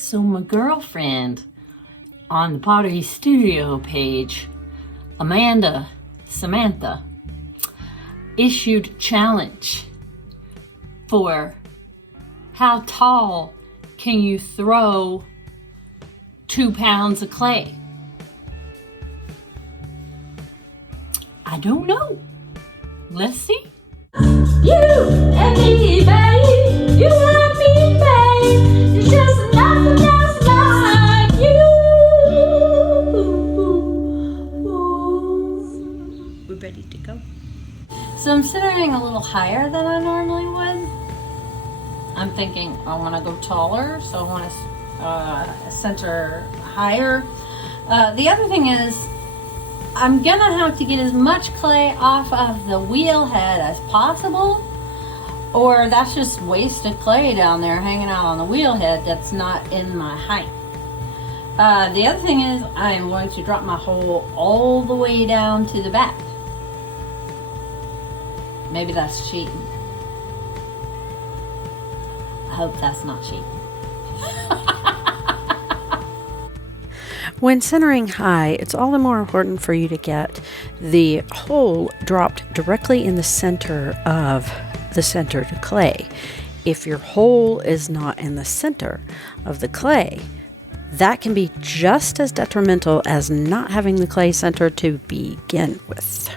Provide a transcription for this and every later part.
So my girlfriend on the Pottery Studio page, Samantha, issued a challenge for how tall can you throw 2 pounds of clay. I don't know. Let's see. You and me, babe. You and me, babe. It's just nothing else like you. We're ready to go. So I'm centering a little higher than I normally would. I'm thinking I want to go taller, so I want to center higher. The other thing is, I'm gonna have to get as much clay off of the wheel head as possible, or that's just wasted clay down there hanging out on the wheel head that's not in my height. The other thing is, I am going to drop my hole all the way down to the back. Maybe that's cheating. I hope that's not cheating. When centering high, it's all the more important for you to get the hole dropped directly in the center of the centered clay. If your hole is not in the center of the clay, that can be just as detrimental as not having the clay centered to begin with.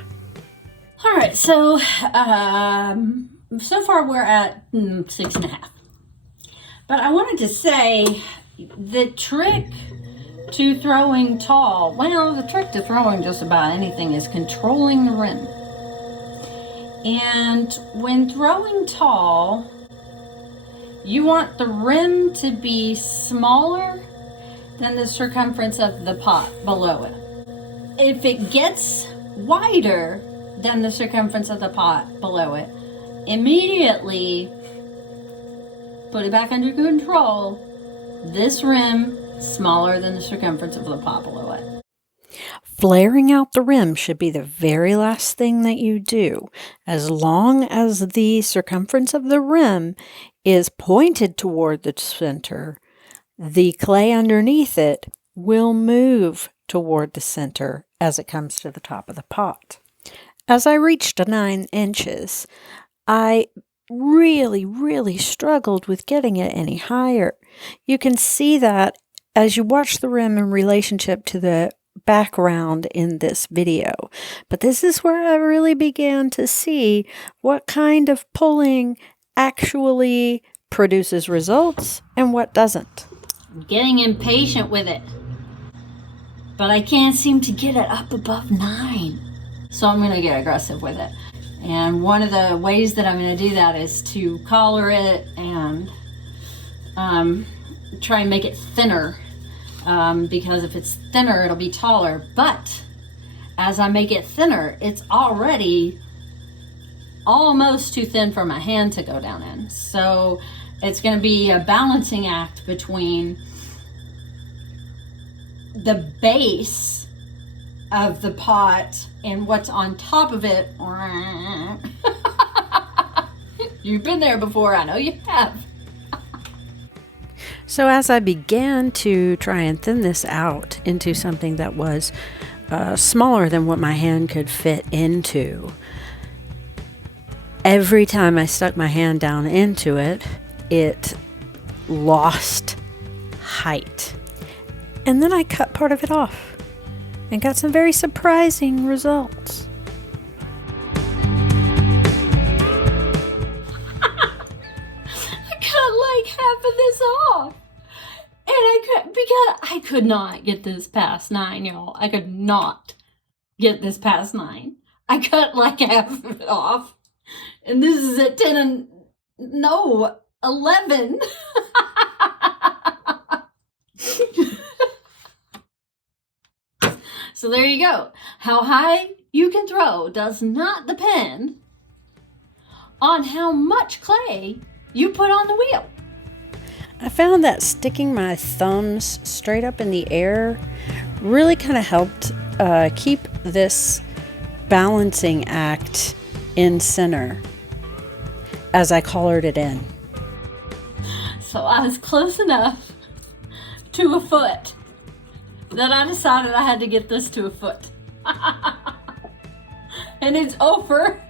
All right, so far we're at 6.5. But I wanted to say the trick to throwing tall, the trick to throwing just about anything is controlling the rim. And when throwing tall, you want the rim to be smaller than the circumference of the pot below it. If it gets wider than the circumference of the pot below it, immediately put it back under control. This rim smaller than the circumference of the pot below it. Flaring out the rim should be the very last thing that you do. As long as the circumference of the rim is pointed toward the center, the clay underneath it will move toward the center as it comes to the top of the pot. As I reached 9 inches, I really struggled with getting it any higher. You can see that as you watch the rim in relationship to the background in this video. But this is where I really began to see what kind of pulling actually produces results and what doesn't. I'm getting impatient with it, but I can't seem to get it up above 9. So I'm going to get aggressive with it. And one of the ways that I'm going to do that is to collar it and try and make it thinner, because if it's thinner, it'll be taller. But as I make it thinner, it's already almost too thin for my hand to go down in. So it's going to be a balancing act between the base of the pot and what's on top of it. You've been there before, I know you have. So as I began to try and thin this out into something that was smaller than what my hand could fit into, every time I stuck my hand down into it, it lost height. And then I cut part of it off and got some very surprising results. I cut like half of this off. And because I could not get this past 9, y'all. I could not get this past 9. I cut like half of it off. And this is at 11. So there you go. How high you can throw does not depend on how much clay you put on the wheel. I found that sticking my thumbs straight up in the air really kind of helped keep this balancing act in center as I collared it in. So I was close enough to a foot that I decided I had to get this to a foot. And it's over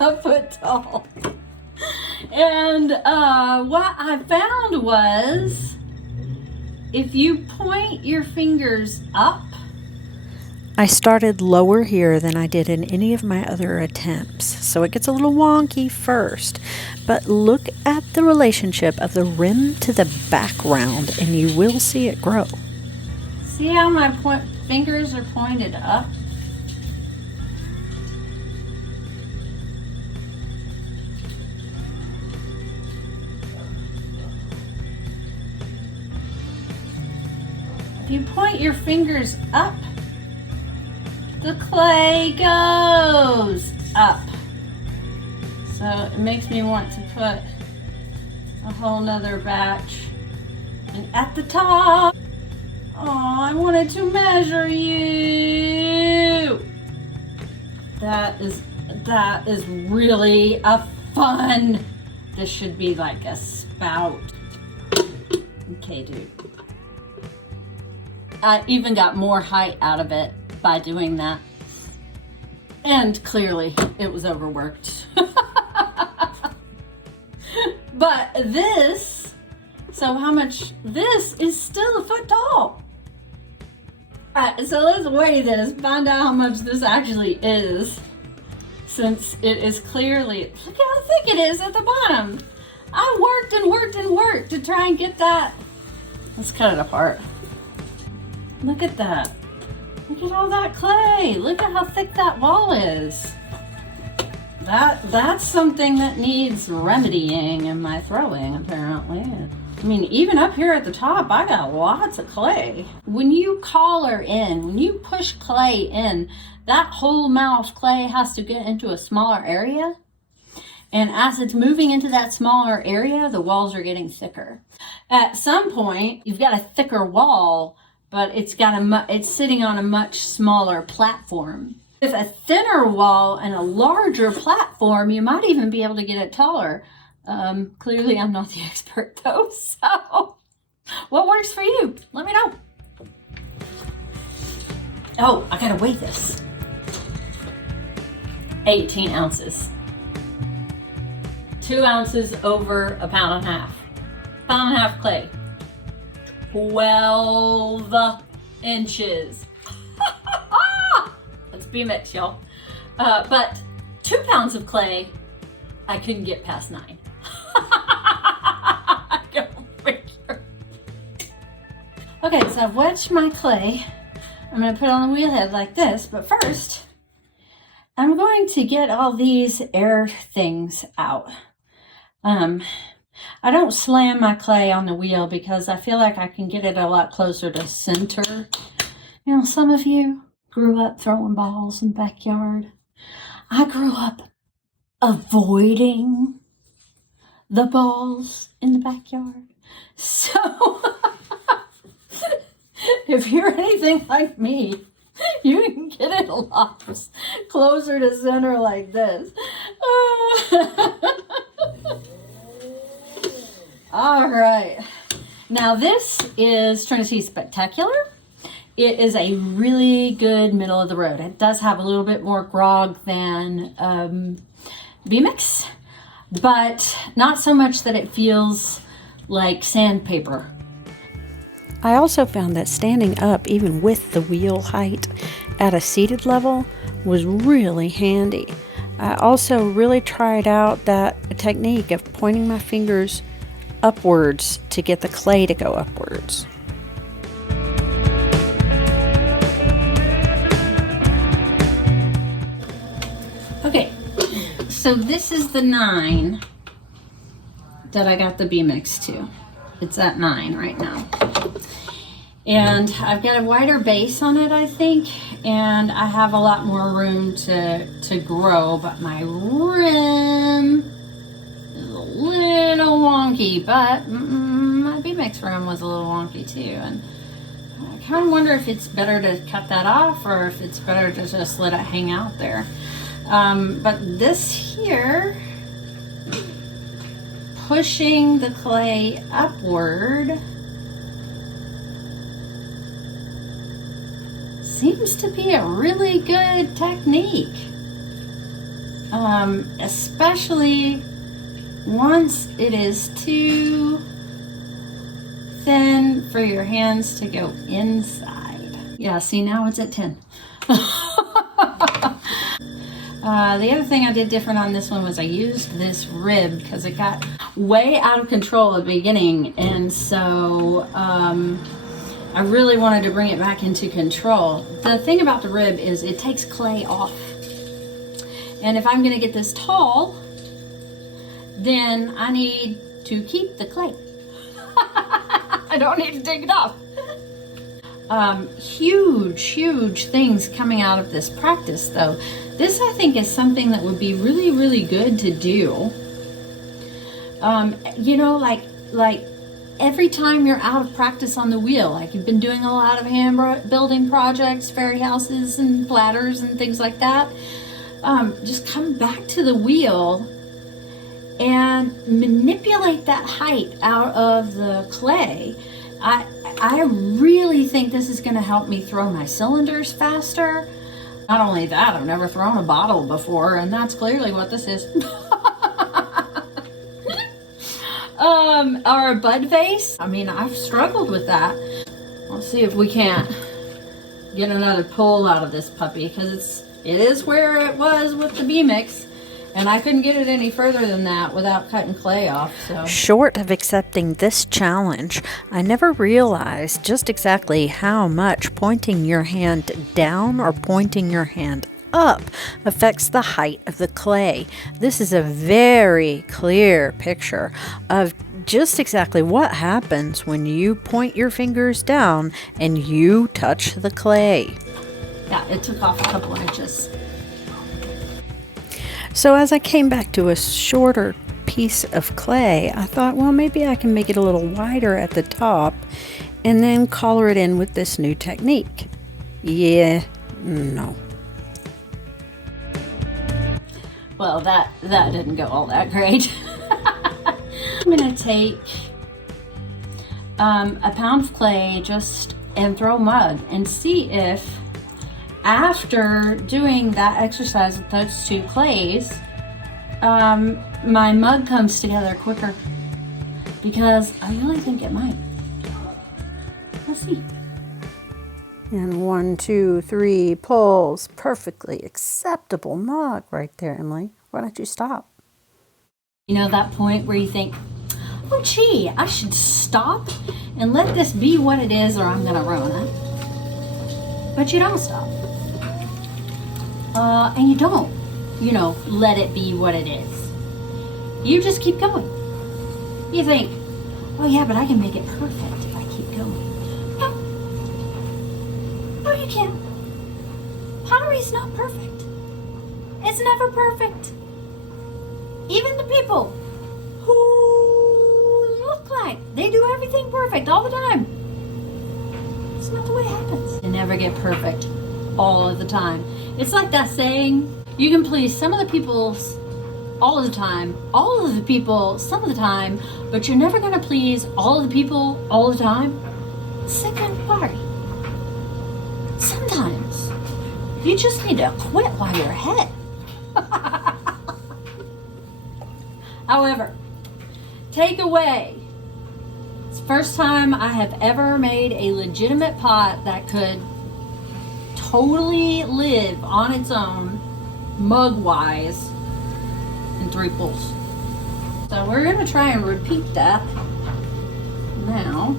a foot tall. And what I found was if you point your fingers up, I started lower here than I did in any of my other attempts, so it gets a little wonky first. But look at the relationship of the rim to the background and you will see it grow. see how my fingers are pointed up? If you point your fingers up, the clay goes up. So it makes me want to put a whole nother batch. And at the top, oh, I wanted to measure you. That is really a fun. This should be like a spout. Okay, dude. I even got more height out of it by doing that. And clearly it was overworked. But this, so how much, this is still a foot tall. Alright, so let's weigh this, find out how much this actually is. Since it is clearly, look how thick it is at the bottom. I worked and worked and worked to try and get that. Let's cut it apart. Look at that. Look at all that clay. Look at how thick that wall is. That's something that needs remedying in my throwing, apparently. I mean, even up here at the top, I got lots of clay. When you collar in, when you push clay in, that whole amount of clay has to get into a smaller area. And as it's moving into that smaller area, the walls are getting thicker. At some point, you've got a thicker wall, but it's sitting on a much smaller platform. With a thinner wall and a larger platform, you might even be able to get it taller. Clearly, I'm not the expert though, so what works for you? Let me know. Oh, I gotta weigh this. 18 ounces. 2 ounces over a pound and a half. Pound and a half clay. 12 inches. Let's be mixed, y'all. But 2 pounds of clay, I couldn't get past 9. Go figure. Okay, so I've wedged my clay. I'm gonna put it on the wheel head like this, but first, I'm going to get all these air things out. I don't slam my clay on the wheel because I feel like I can get it a lot closer to center. You know, some of you grew up throwing balls in the backyard. I grew up avoiding the balls in the backyard. So, if you're anything like me, you can get it a lot closer to center like this. All right. Now this is Trinity Spectacular. It is a really good middle of the road. It does have a little bit more grog than B-Mix, but not so much that it feels like sandpaper. I also found that standing up, even with the wheel height at a seated level, was really handy. I also really tried out that technique of pointing my fingers upwards to get the clay to go upwards. Okay, so this is the 9 that I got the B-Mix to. It's at 9 right now. And I've got a wider base on it, I think, and I have a lot more room to grow, but my rim is a little wonky, but my B-Mix rim was a little wonky too. And I kind of wonder if it's better to cut that off or if it's better to just let it hang out there. But this here, pushing the clay upward, seems to be a really good technique. Especially once it is too thin for your hands to go inside. Yeah, see, now it's at 10. The other thing I did different on this one was I used this rib because it got way out of control at the beginning, and so I really wanted to bring it back into control. The thing about the rib is it takes clay off, and if I'm going to get this tall, then I need to keep the clay. I don't need to take it off. Huge things coming out of this practice, though. This, I think, is something that would be really, really good to do. You know, like every time you're out of practice on the wheel, like you've been doing a lot of hand building projects, fairy houses and platters and things like that, just come back to the wheel and manipulate that height out of the clay. I really think this is going to help me throw my cylinders faster. Not only that, I've never thrown a bottle before, and that's clearly what this is. Or a bud vase. I mean, I've struggled with that. Let's see if we can't get another pull out of this puppy, because it is where it was with the bee mix. And I couldn't get it any further than that without cutting clay off. So, Short of accepting this challenge, I never realized just exactly how much pointing your hand down or pointing your hand up affects the height of the clay. This is a very clear picture of just exactly what happens when you point your fingers down and you touch the clay. yeah, it took off a couple inches. So as I came back to a shorter piece of clay, I thought, well, maybe I can make it a little wider at the top and then color it in with this new technique. Yeah, no. Well, that didn't go all that great. I'm gonna take a pound of clay and throw mud and see if after doing that exercise with those two clays, my mug comes together quicker, because I really think it might. Let's see. And 1, 2, 3 pulls. Perfectly acceptable mug right there, Emily. Why don't you stop? You know that point where you think, oh gee, I should stop and let this be what it is, or I'm gonna ruin it. But you don't stop. And you don't, let it be what it is. You just keep going. You think, oh yeah, but I can make it perfect if I keep going. No, you can't. Pottery's not perfect. It's never perfect. Even the people who look like they do everything perfect all the time, it's not the way it happens. They never get perfect all of the time. It's like that saying, you can please some of the people all of the time, all of the people some of the time, but you're never going to please all of the people all the time. Same kind of party. Sometimes you just need to quit while you're ahead. However, take away, it's the first time I have ever made a legitimate pot that could totally live on its own, mug-wise, in 3 pulls. So we're going to try and repeat that now.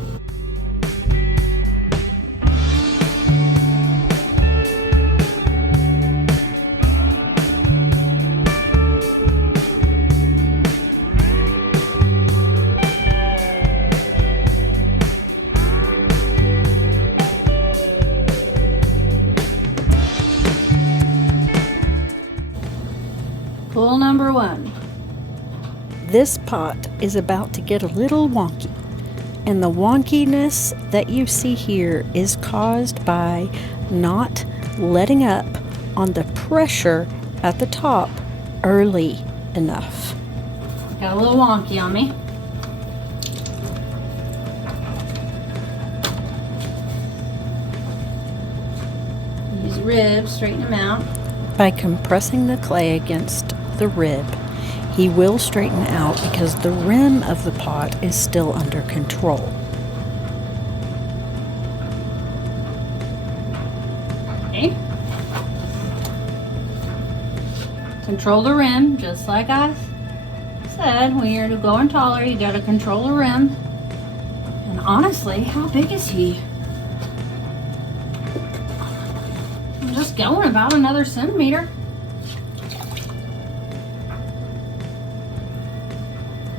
Pull number 1. This pot is about to get a little wonky, and the wonkiness that you see here is caused by not letting up on the pressure at the top early enough. Got a little wonky on me. ribs, straighten them out. By compressing the clay against the rib, he will straighten out because the rim of the pot is still under control. Okay. Control the rim, just like I said. When you're going taller, you gotta control the rim. And honestly, how big is he? I'm just going about another centimeter.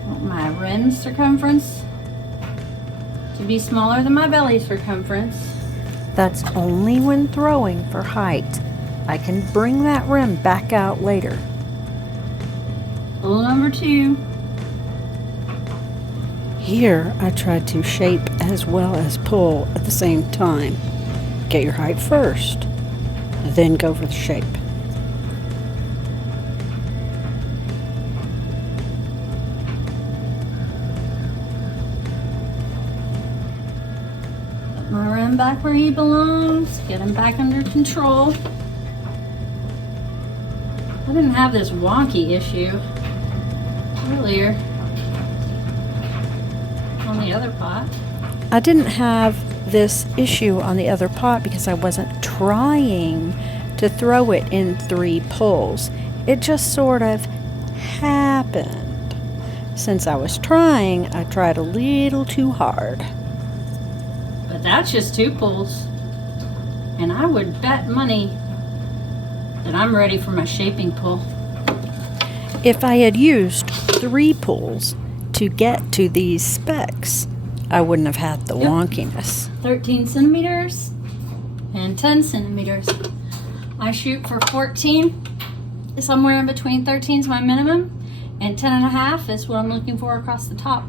Want my rim circumference to be smaller than my belly circumference. That's only when throwing for height. I can bring that rim back out later. Rule number 2. Here, I try to shape as well as pull at the same time. Get your height first, then go for the shape. Put my rim back where he belongs. Get him back under control. I didn't have this wonky issue earlier on the other pot. I didn't have this issue on the other pot because I wasn't trying to throw it in 3 pulls. It just sort of happened. Since I was trying, I tried a little too hard. But that's just 2 pulls. And I would bet money that I'm ready for my shaping pull. If I had used 3 pulls to get to these specks, I wouldn't have had the wonkiness. 13 centimeters and 10 centimeters. I shoot for 14. Somewhere in between 13 is my minimum, and 10 and a half is what I'm looking for across the top.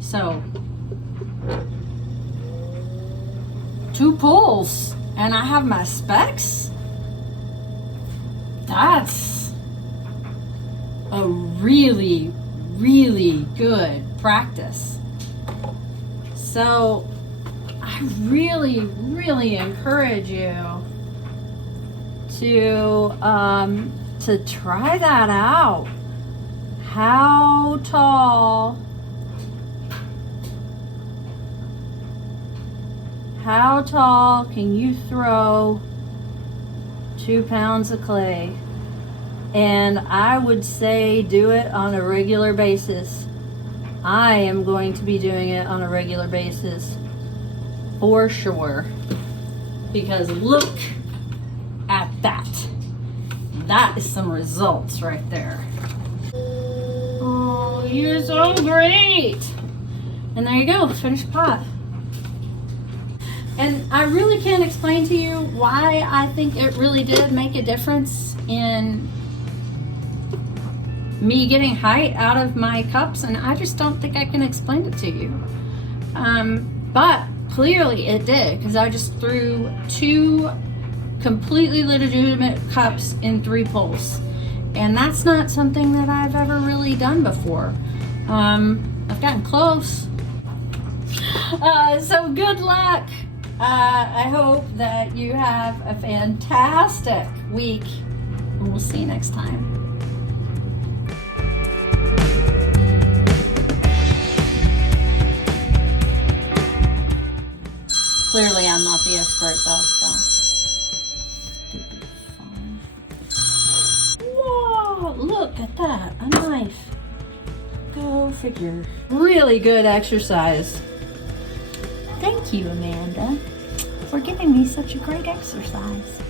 So 2 pulls and I have my specs. That's a really, really good practice. So I really, really encourage you to try that out. How tall can you throw 2 pounds of clay? And I would say do it on a regular basis. I am going to be doing it on a regular basis for sure, because look at that. That is some results right there. Oh, you're so great. And there you go, finished pot. And I really can't explain to you why I think it really did make a difference in me getting height out of my cups, and I just don't think I can explain it to you. But clearly it did, because I just threw 2 completely legitimate cups in 3 pulls, and that's not something that I've ever really done before. I've gotten close. So good luck. I hope that you have a fantastic week, and we'll see you next time. Clearly I'm not the expert though, so. Stupid phone. Whoa, look at that, a knife. Go figure. Really good exercise. Thank you, Amanda, for giving me such a great exercise.